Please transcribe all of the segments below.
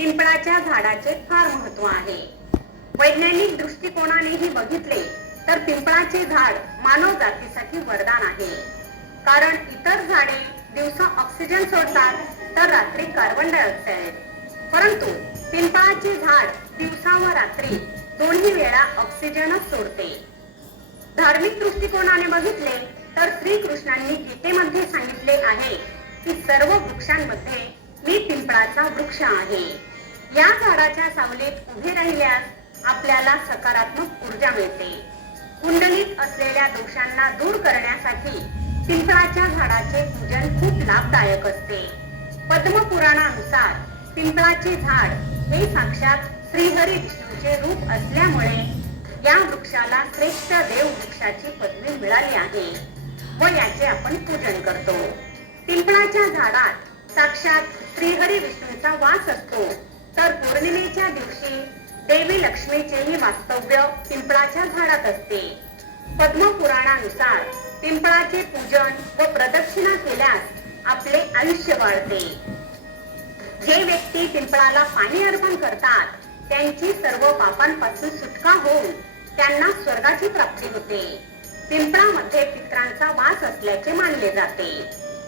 पिंपळाच्या झाडाचे फार महत्त्व आहे. वैज्ञानिक दृष्टिकोनानेही बघितले तर पिंपळाचे झाड मानव जातीसाठी वरदान आहे. कारण इतर झाडे दिवसा ऑक्सिजन सोडतात तर रात्री कार्बन डायऑक्साईड परंतु पिंपळाचे झाड दिवसा व रात्री दोन्ही वेळा ऑक्सिजनच सोडते. धार्मिक दृष्टिकोनाने बघितले तर श्रीकृष्णांनी गीतेमध्ये सांगितले आहे की सर्व वृक्षांमध्ये मी पिंपळाचा वृक्ष आहे. या झाडाच्या सावलीत उभे राहिल्यास आपल्याला सकारात्मक ऊर्जा मिळते. कुंडलीत असलेल्या दोषांना दूर करण्यासाठी पिंपळाच्या झाडाचे पूजन खूप लाभदायक असते. पद्मपुराणानुसार पिंपळाचे झाड हे साक्षात श्रीहरी विष्णूचे रूप असल्यामुळे या वृक्षाला श्रेष्ठ देव वृक्षाची पदवी मिळाली आहे व याचे आपण पूजन करतो. पिंपळाच्या झाडात साक्षात श्रीहरी विष्णूचा वास असतो. तर पौर्णिमेच्या दिवशी देवी लक्ष्मीचेही वास्तव्य पिंपळाच्या झाडात असते. पद्मपुराणानुसार पिंपळाचे पूजन व प्रदक्षिणा केल्यास आपले आयुष्य वाढते. जे व्यक्ती पिंपळाला पाणी अर्पण करतात त्यांची सर्व पापांपासून सुटका होऊन त्यांना स्वर्गाची प्राप्ती होते. पिंपळामध्ये पित्रांचा वास असल्याचे मानले जाते.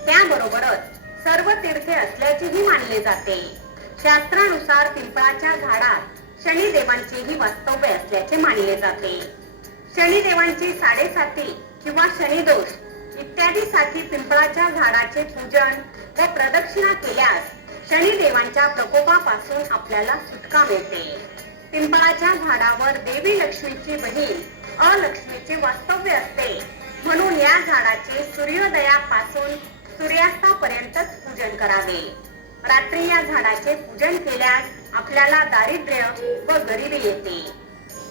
त्याबरोबरच सर्व तीर्थे असल्याचेही मानले जाते. शास्त्रानुसार पिंपळाच्या झाडात शनिदेवांचेही वास्तव्य असल्याचे मानले जाते. शनिदेवांची साडेसाती किंवा शनिदोष इत्यादी साठी पिंपळाच्या झाडाचे पूजन व प्रदक्षिणा केल्यास शनिदेवांच्या प्रकोपापासून आपल्याला सुटका मिळते. पिंपळाच्या झाडावर देवी लक्ष्मीची बहीण अलक्ष्मीचे वास्तव्य असते. म्हणून या झाडाचे सूर्योदयापासून सूर्यास्तापर्यंतच पूजन करावे. रात्री या झाडाचे पूजन केल्यास आपल्याला दारिद्र्य व गरिबी येते.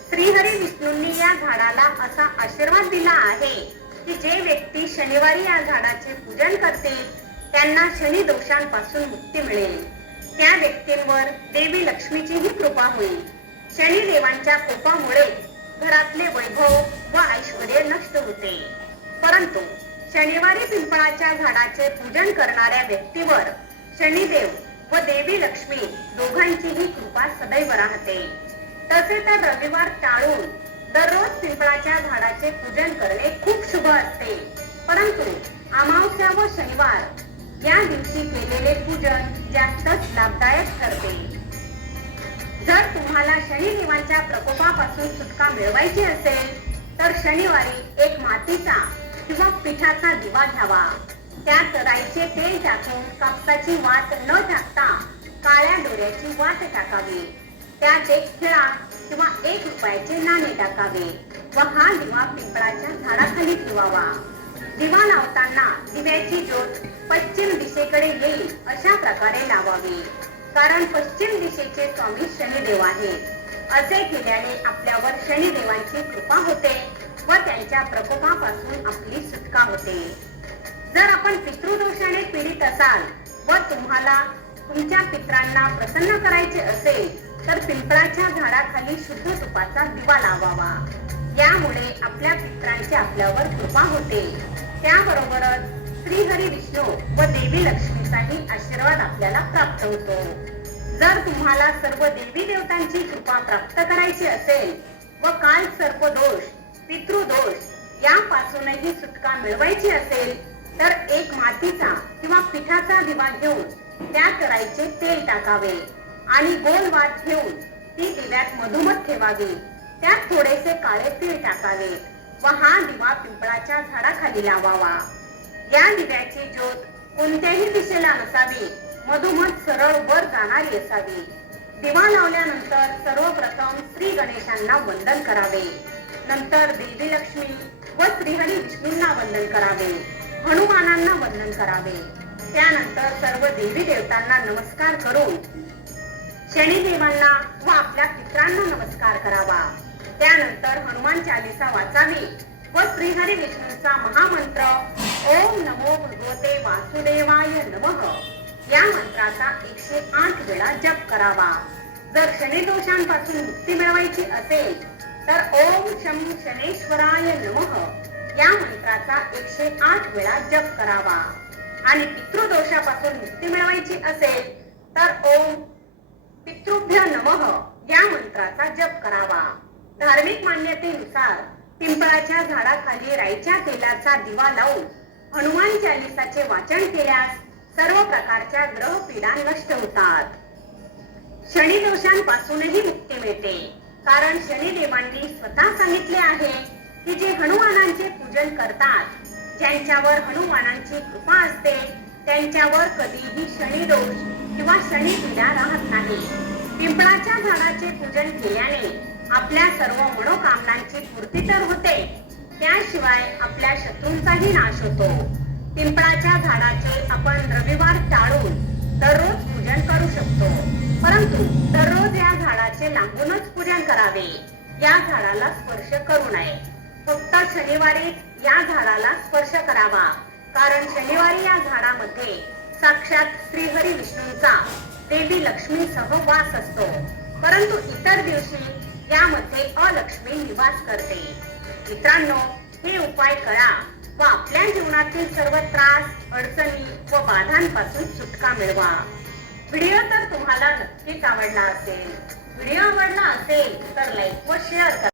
श्रीहरी विष्णूंनी या झाडाला असा आशीर्वाद दिला आहे की जे व्यक्ती शनिवारी या झाडाचे पूजन करते त्यांना शनी दोषांपासून मुक्ती मिळेल. त्या व्यक्तींवर देवी लक्ष्मीचीही कृपा होईल. शनी देवांच्या कोपामुळे घरातले वैभव व ऐश्वर नष्ट होते. परंतु शनिवारी पिंपळाच्या झाडाचे पूजन करणाऱ्या व्यक्तीवर शनिदेव व देवी लक्ष्मी दोघांचीही कृपा सदैव राहते. तसे तर रविवार टाळून दररोज पिंपळाच्या झाडाचे पूजन करणे खूप शुभ असते. परंतु अमावस्या व शनिवार या दिवशी केलेले पूजन जास्तच लाभदायक ठरते. जर तुम्हाला शनिदेवांच्या प्रकोपापासून सुटका मिळवायची असेल तर शनिवारी एक मातीचा किंवा पिठाचा दिवा घ्यावा. त्यात राईचे तेल टाकून कापसाची वात न टाकता काळ्या डोऱ्याची वात टाकावी. त्यात एक खिळा किंवा एक रुपयाचे नाणे टाकावे व हा दिवा पिंपळाच्या झाडाखाली ठेवावा. दिवा लावताना दिव्याची ज्योत पश्चिम दिशेकडे येईल अशा प्रकारे लावावी. कारण पश्चिम दिशेचे स्वामी शनिदेव आहेत. असे केल्याने आपल्यावर शनिदेवांची कृपा होते व त्यांच्या प्रकोपापासून आपली सुटका होते. जर आपण पितृदोषाने पीडित असाल व तुम्हाला तुमच्या पित्रांना प्रसन्न करायचे असेल तर पिंपळाच्या झाडाखाली शुद्ध तुपाचा दिवा लावावा. यामुळे आपल्या पित्रांची आपल्यावर कृपा होते. त्याबरोबरच श्रीहरी विष्णू व देवी लक्ष्मीचाही आशीर्वाद आपल्याला प्राप्त होतो. जर तुम्हाला सर्व देवी देवतांची कृपा प्राप्त करायची असेल व काल सर्प दोष पितृदोष यापासूनही सुटका मिळवायची असेल तर एक मातीचा किंवा पिठाचा दिवा घेऊन त्यात करायचे तेल टाकावे आणि गोल वाट घेऊन ती दिव्यात मधुमत ठेवावी. त्यात थोडेसे काळे तीळ टाकावे व हा दिवा पिंपळाच्या झाडाखाली लावावा. या दिव्याची ज्योत कोणत्याही दिशेला नसावी. मधोमध सरळ वर जाणारी असावी. दिवा लावल्यानंतर सर्वप्रथम श्री गणेशांना वंदन करावे. नंतर देवी लक्ष्मी व श्रीहरी विष्णूंना वंदन करावे. हनुमानांना वंदन करावे. त्यानंतर सर्व देवी देवतांना नमस्कार करून शनिदेवांना व आपल्या पित्रांना नमस्कार करावा. त्यानंतर हनुमान चालिसा वाचावी व श्रीहरी विष्णूंचा महामंत्र ओम नमो भगवते वासुदेवाय नमः. या मंत्राचा एकशे आठ वेळा जप करावा. जर शनिदोषांपासून मुक्ती मिळवायची असेल तर ओम शम शनेश्वराय नमः. या मंत्राचा एकशे आठ वेळा जप करावा. आणि पितृदोषापासून मुक्ती मिळवायची असेल तर ओम पितृभ्य नमः या मंत्राचा जप करावा. धार्मिक मान्यतेनुसार पिंपळाच्या झाडाखाली राईच्या तेलाचा दिवा लावून हनुमान चालिसाचे वाचन केल्यास सर्व प्रकारच्या ग्रह पीडा नष्ट होतात. शनी दोषांपासूनही मुक्ती मिळते. कारण शनिदेवांनी स्वतः सांगितले आहे की जे हनुमानांचे पूजन करतात ज्यांच्यावर हनुमानांची कृपा असते त्यांच्यावर कधीही शनी दोष किंवा शनी पीडा राहत नाही. पिंपळाच्या झाडाचे पूजन केल्याने आपल्या सर्व मनोकामनांची पूर्ती तर होते. त्याशिवाय आपल्या शत्रूंचाही नाश होतो. पिंपळाच्या झाडाचे आपण रविवार टाळून दररोज पूजन करू शकतो. परंतु दररोज या झाडाचे लांबूनच पूजन करावे. या झाडाला स्पर्श करू नये. फक्त शनिवारी या झाडाला स्पर्श करावा. कारण शनिवारी या झाडामध्ये साक्षात श्रीहरी विष्णूंचा देवी लक्ष्मीसह वास असतो. परंतु इतर दिवशी यामध्ये अलक्ष्मी निवास करते. मित्रांनो हे उपाय करा व आपल्या जीवनातील सर्व त्रास अडचणी व बाधांपासून सुटका मिळवा. व्हिडिओ तर तुम्हाला नक्कीच आवडला असेल. व्हिडिओ आवडला असेल तर लाईक व शेअर करा.